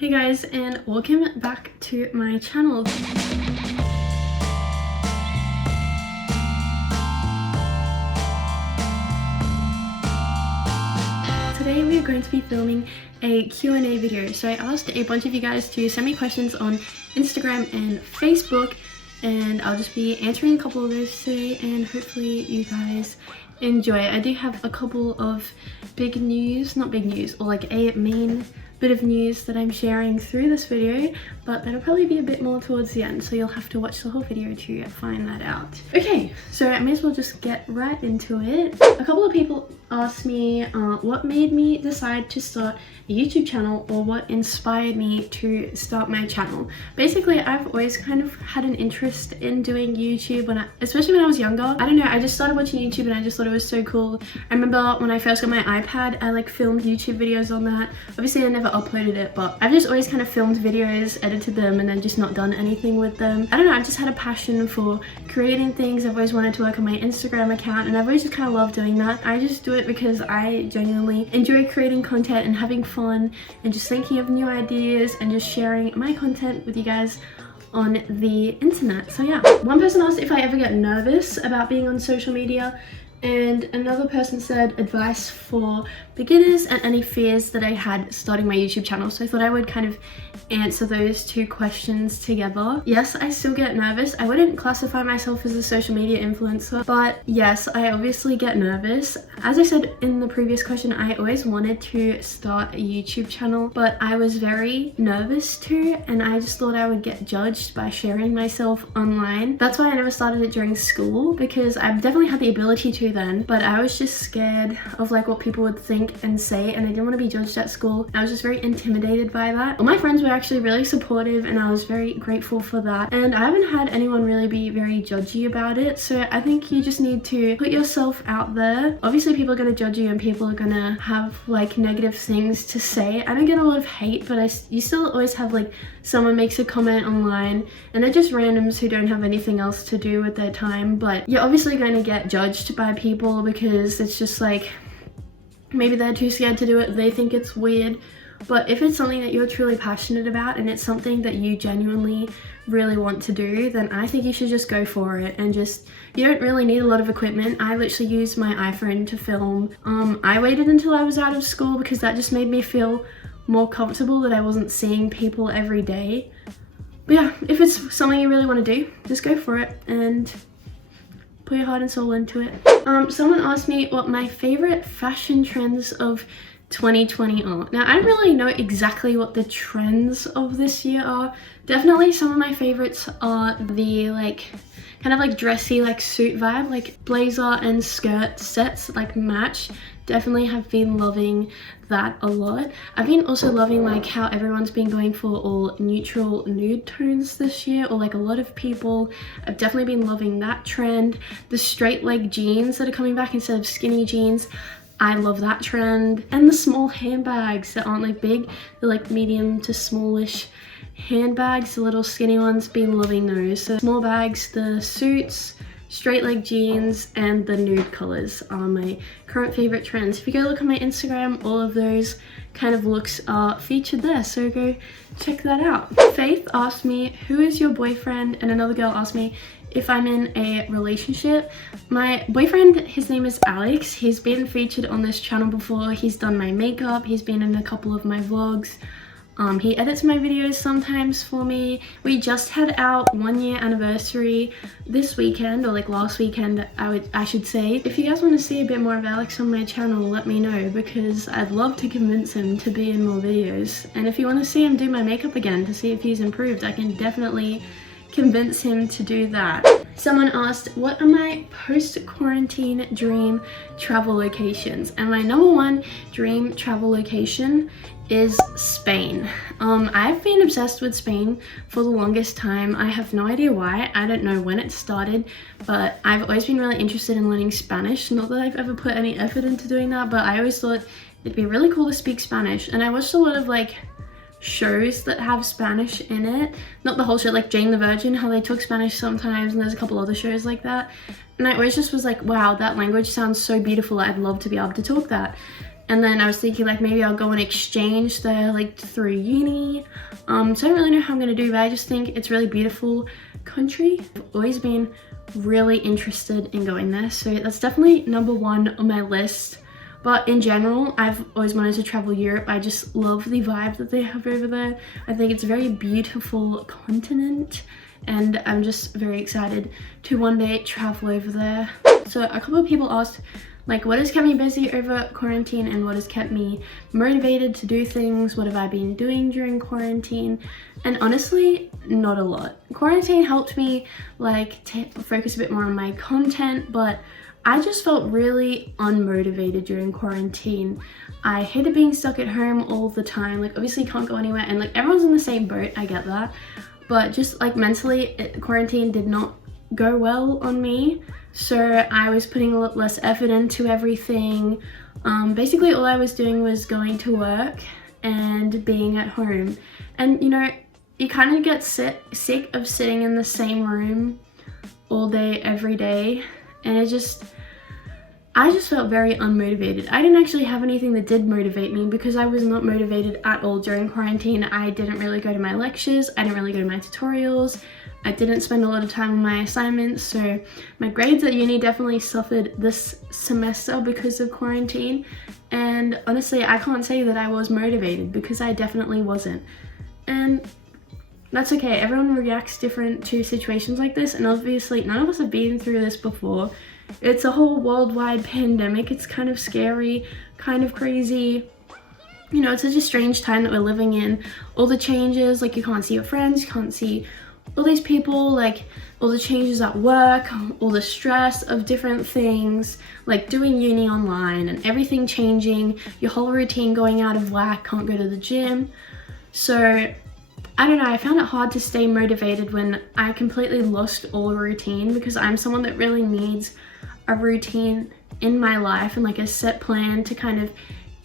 Hey guys, and welcome back to my channel. Today we are going to be filming a Q&A video. So I asked a bunch of you guys to send me questions on Instagram and Facebook, and I'll just be answering a couple of those today, and hopefully you guys enjoy. I do have a couple of big news, not big news, or like a main bit of news that I'm sharing through this video, but that'll probably be a bit more towards the end, so you'll have to watch the whole video to find that out. Okay, so I may as well just get right into it. A couple of people asked me what made me decide to start a YouTube channel, or what inspired me to start my channel. Basically, I've always kind of had an interest in doing YouTube, especially when I was younger. I don't know, I just started watching YouTube and I just thought it was so cool. I remember when I first got my iPad, I like filmed YouTube videos on that. Obviously I never uploaded it, but I've just always kind of filmed videos, edited them, and then just not done anything with them. I don't know, I've just had a passion for creating things. I've always wanted to work on my Instagram account, and I've always just kind of loved doing that. I just do it because I genuinely enjoy creating content and having fun and just thinking of new ideas and just sharing my content with you guys on the internet. So yeah, one person asked if I ever get nervous about being on social media, and another person said advice for beginners and any fears that I had starting my YouTube channel. So I thought I would kind of answer those two questions together. Yes, I still get nervous. I wouldn't classify myself as a social media influencer, but yes, I obviously get nervous. As I said in the previous question, I always wanted to start a YouTube channel, but I was very nervous too, and I just thought I would get judged by sharing myself online. That's why I never started it during school, because I definitely had the ability to then, but I was just scared of like what people would think and say, and I didn't want to be judged at school. I was just very intimidated by that. All my friends were actually really supportive, and I was very grateful for that, and I haven't had anyone really be very judgy about it. So I think you just need to put yourself out there. Obviously people are going to judge you, and people are going to have like negative things to say. I don't get a lot of hate, but you still always have like someone makes a comment online, and they're just randoms who don't have anything else to do with their time. But you're obviously going to get judged by people because it's just like, maybe they're too scared to do it, they think it's weird. But if it's something that you're truly passionate about and it's something that you genuinely really want to do, then I think you should just go for it. And just, you don't really need a lot of equipment. I literally used my iPhone to film. I waited until I was out of school because that just made me feel more comfortable that I wasn't seeing people every day. But yeah, if it's something you really want to do, just go for it and put your heart and soul into it. Someone asked me what my favorite fashion trends of 2020 are. Now, I don't really know exactly what the trends of this year are. Definitely some of my favorites are the like kind of like dressy like suit vibe, like blazer and skirt sets like match. Definitely have been loving that a lot. I've been also loving like how everyone's been going for all neutral nude tones this year, or like a lot of people. I've definitely been loving that trend. The straight leg jeans that are coming back instead of skinny jeans, I love that trend. And the small handbags that aren't like big, they're like medium to smallish handbags, the little skinny ones, been loving those. So small bags, the suits, straight leg jeans, and the nude colors are my current favorite trends. If you go look on my Instagram, all of those kind of looks are featured there, so go check that out. Faith asked me, who is your boyfriend? And another girl asked me if I'm in a relationship. My boyfriend, his name is Alex. He's been featured on this channel before. He's done my makeup, he's been in a couple of my vlogs. He edits my videos sometimes for me. We just had our 1 year anniversary this weekend, or like last weekend I should say. If you guys want to see a bit more of Alex on my channel, let me know, because I'd love to convince him to be in more videos. And if you want to see him do my makeup again to see if he's improved, I can definitely convince him to do that. Someone asked, what are my post-quarantine dream travel locations? And my number one dream travel location is Spain. I've been obsessed with Spain for the longest time. I have no idea why. I don't know when it started, but I've always been really interested in learning Spanish. Not that I've ever put any effort into doing that, but I always thought it'd be really cool to speak Spanish. And I watched a lot of like shows that have Spanish in it. Not the whole show, like Jane the Virgin, how they talk Spanish sometimes, and there's a couple other shows like that. And I always just was like, wow, that language sounds so beautiful. I'd love to be able to talk that. And then I was thinking like maybe I'll go and exchange there like through uni. So I don't really know how I'm gonna do, but I just think it's really beautiful country. I've always been really interested in going there, so that's definitely number one on my list. But in general, I've always wanted to travel Europe. I just love the vibe that they have over there. I think it's a very beautiful continent, and I'm just very excited to one day travel over there. So a couple of people asked like what has kept me busy over quarantine and what has kept me motivated to do things, what have I been doing during quarantine? And honestly, not a lot. Quarantine helped me like focus a bit more on my content, but I just felt really unmotivated during quarantine. I hated being stuck at home all the time. Like obviously you can't go anywhere, and like everyone's in the same boat, I get that. But just like mentally, quarantine did not go well on me. So I was putting a lot less effort into everything. Basically all I was doing was going to work and being at home. And you know, you kind of get sick of sitting in the same room all day, every day. And I just felt very unmotivated. I didn't actually have anything that did motivate me because I was not motivated at all during quarantine. I didn't really go to my lectures. I didn't really go to my tutorials. I didn't spend a lot of time on my assignments. So my grades at uni definitely suffered this semester because of quarantine. And honestly, I can't say that I was motivated because I definitely wasn't. And that's okay. Everyone reacts different to situations like this. And obviously none of us have been through this before. It's a whole worldwide pandemic. It's kind of scary, kind of crazy. You know, it's such a strange time that we're living in. All the changes, like you can't see your friends, you can't see all these people, like all the changes at work, all the stress of different things, like doing uni online and everything changing, your whole routine going out of whack, can't go to the gym. So I don't know, I found it hard to stay motivated when I completely lost all routine, because I'm someone that really needs a routine in my life and like a set plan to kind of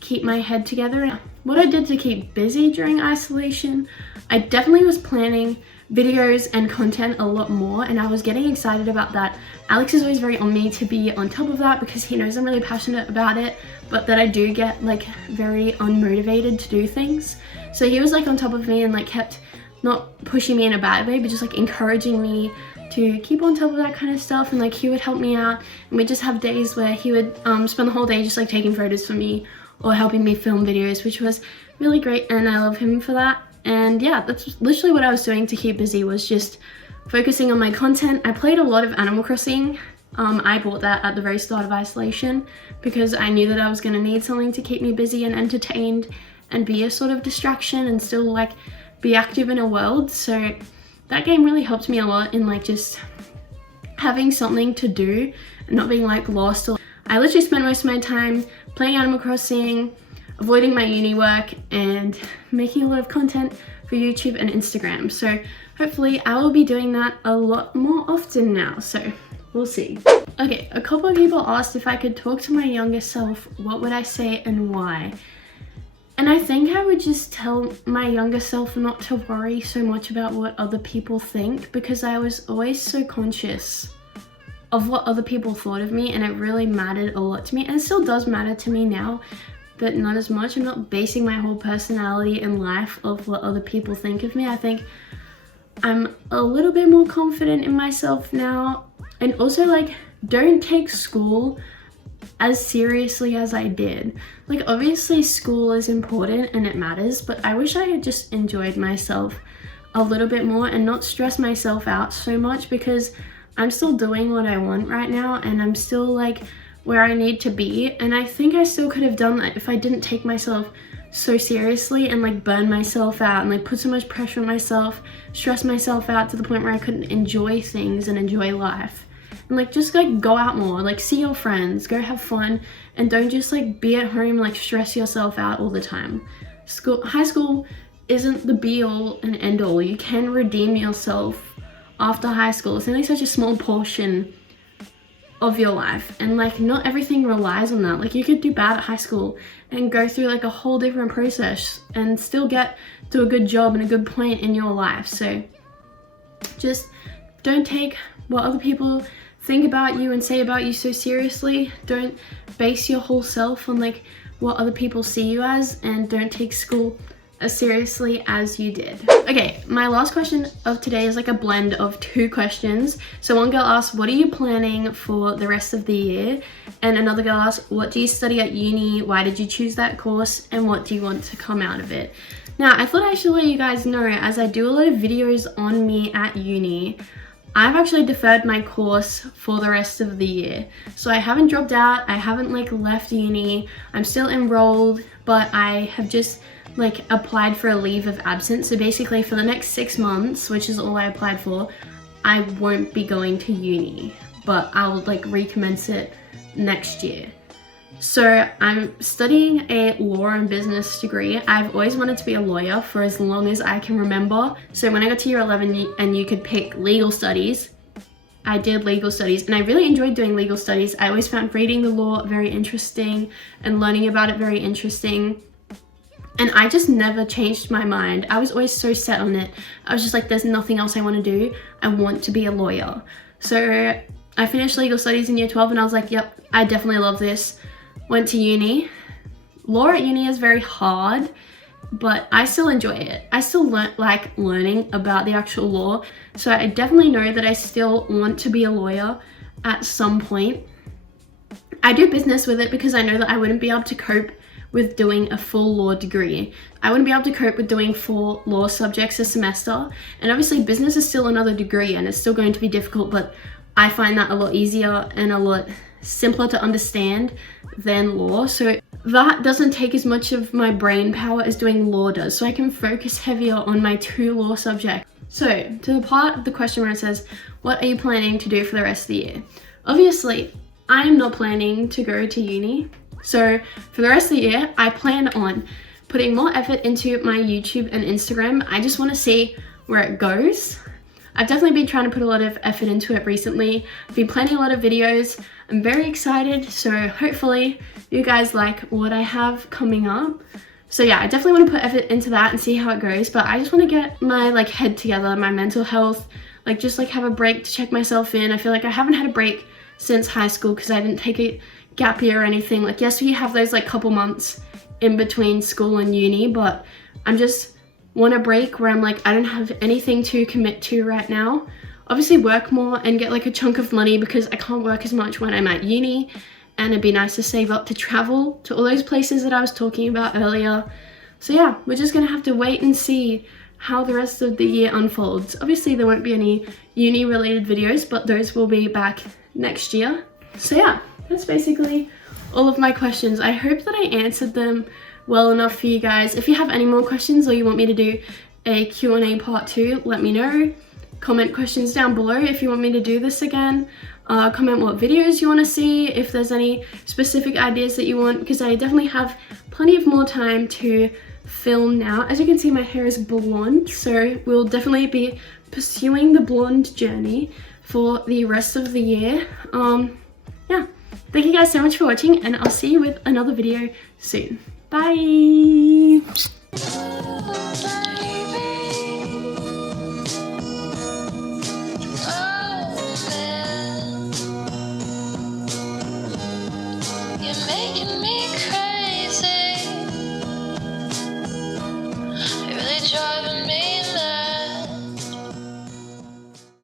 keep my head together. What I did to keep busy during isolation, I definitely was planning videos and content a lot more, and I was getting excited about that. Alex is always very on me to be on top of that because he knows I'm really passionate about it, but that I do get like very unmotivated to do things. So he was like on top of me and like kept not pushing me in a bad way, but just like encouraging me to keep on top of that kind of stuff. And like he would help me out, and we'd just have days where he would spend the whole day just like taking photos for me or helping me film videos, which was really great, and I love him for that. And yeah, that's literally what I was doing to keep busy, was just focusing on my content. I played a lot of Animal Crossing. I bought that at the very start of isolation because I knew that I was going to need something to keep me busy and entertained and be a sort of distraction and still like be active in a world. So that game really helped me a lot in like just having something to do and not being like lost. I literally spent most of my time playing Animal Crossing, avoiding my uni work, and making a lot of content for YouTube and Instagram. So hopefully I will be doing that a lot more often now, so we'll see. Okay, a couple of people asked if I could talk to my younger self, what would I say and why? And I think I would just tell my younger self not to worry so much about what other people think, because I was always so conscious of what other people thought of me, and it really mattered a lot to me, and it still does matter to me now, but not as much. I'm not basing my whole personality and life off what other people think of me. I think I'm a little bit more confident in myself now, and also like don't take school as seriously as I did. Like obviously school is important and it matters, but I wish I had just enjoyed myself a little bit more and not stress myself out so much, because I'm still doing what I want right now and I'm still like where I need to be, and I think I still could have done that if I didn't take myself so seriously and like burn myself out and like put so much pressure on myself, stress myself out to the point where I couldn't enjoy things and enjoy life. And like just like go out more, like see your friends, go have fun, and don't just like be at home like stress yourself out all the time. High school isn't the be all and end all. You can redeem yourself after high school. It's only such a small portion of your life, and like not everything relies on that. Like you could do bad at high school and go through like a whole different process and still get to a good job and a good point in your life. So just don't take what other people think about you and say about you so seriously. Don't base your whole self on like what other people see you as and don't take school as seriously as you did. Okay, my last question of today is like a blend of two questions. So one girl asked, what are you planning for the rest of the year? And another girl asked, what do you study at uni? Why did you choose that course? And what do you want to come out of it? Now, I thought I should let you guys know, as I do a lot of videos on me at uni, I've actually deferred my course for the rest of the year. So I haven't dropped out, I haven't like left uni, I'm still enrolled, but I have just like applied for a leave of absence. So basically for the next 6 months, which is all I applied for, I won't be going to uni, but I'll like recommence it next year. So I'm studying a law and business degree. I've always wanted to be a lawyer for as long as I can remember. So when I got to year 11 and you could pick legal studies, I did legal studies and I really enjoyed doing legal studies. I always found reading the law very interesting and learning about it very interesting. And I just never changed my mind. I was always so set on it. I was just like, there's nothing else I want to do. I want to be a lawyer. So I finished legal studies in year 12 and I was like, yep, I definitely love this. Went to uni. Law at uni is very hard, but I still enjoy it. I still like learning about the actual law. So I definitely know that I still want to be a lawyer at some point. I do business with it because I know that I wouldn't be able to cope with doing a full law degree. I wouldn't be able to cope with doing 4 law subjects a semester. And obviously business is still another degree and it's still going to be difficult, but I find that a lot easier and a lot simpler to understand than law. So that doesn't take as much of my brain power as doing law does. So I can focus heavier on my 2 law subjects. So to the part of the question where it says, what are you planning to do for the rest of the year? Obviously, I'm not planning to go to uni. So for the rest of the year, I plan on putting more effort into my YouTube and Instagram. I just want to see where it goes. I've definitely been trying to put a lot of effort into it recently. I've been planning a lot of videos. I'm very excited. So hopefully you guys like what I have coming up. So yeah, I definitely want to put effort into that and see how it goes. But I just want to get my like head together, my mental health, like just like have a break to check myself in. I feel like I haven't had a break since high school because I didn't take a gap year or anything. Like yes, we have those like couple months in between school and uni, but I'm just want a break where I'm like, I don't have anything to commit to right now. Obviously work more and get like a chunk of money because I can't work as much when I'm at uni, and it'd be nice to save up to travel to all those places that I was talking about earlier. So yeah, we're just gonna have to wait and see how the rest of the year unfolds. Obviously there won't be any uni related videos, but those will be back next year. So yeah, that's basically all of my questions. I hope that I answered them well enough for you guys. If you have any more questions or you want me to do a Q&A part 2, let me know. Comment questions down below if you want me to do this again. Comment what videos you want to see, if there's any specific ideas that you want, because I definitely have plenty of more time to film now. As you can see, my hair is blonde, so we'll definitely be pursuing the blonde journey for the rest of the year. Yeah, thank you guys so much for watching, and I'll see you with another video soon. Bye! You are making me cry.